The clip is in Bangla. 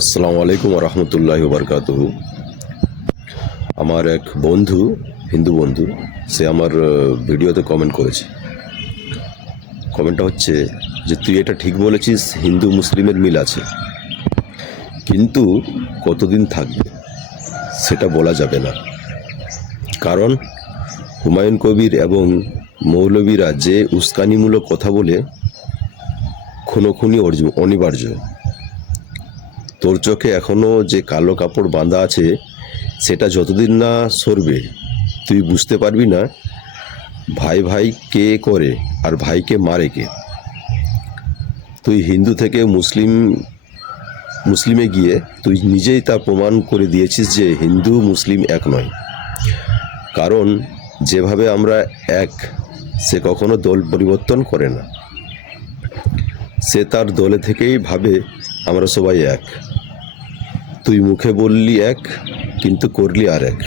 আসসালামু আলাইকুম রহমতুল্লাহ বারকাতুহু। আমার এক বন্ধু, হিন্দু বন্ধু, সে আমার ভিডিওতে কমেন্ট করেছে। কমেন্টটা হচ্ছে যে তুই এটা ঠিক বলেছিস, হিন্দু মুসলিমের মিল আছে, কিন্তু কতদিন থাকবে সেটা বলা যাবে না। কারণ হুমায়ুন কবির এবং মৌলবীরা যে উস্কানিমূলক কথা বলে খুনোখুনি অনিবার্য। তোর চোখে এখনও যে কালো কাপড় বাঁধা আছে, সেটা যতদিন না সরবে তুই বুঝতে পারবি না ভাই ভাই কে করে আর ভাইকে মারে কে। তুই হিন্দু থেকে মুসলিমে গিয়ে তুই নিজেই তা প্রমাণ করে দিয়েছিস যে হিন্দু মুসলিম এক নয়। কারণ যেভাবে আমরা এক, সে কখনো দল পরিবর্তন করে না। সে তার দলে থেকেই ভাবে আমরা সবাই এক। তুই মুখে বললি এক, কিন্তু করলি আর এক।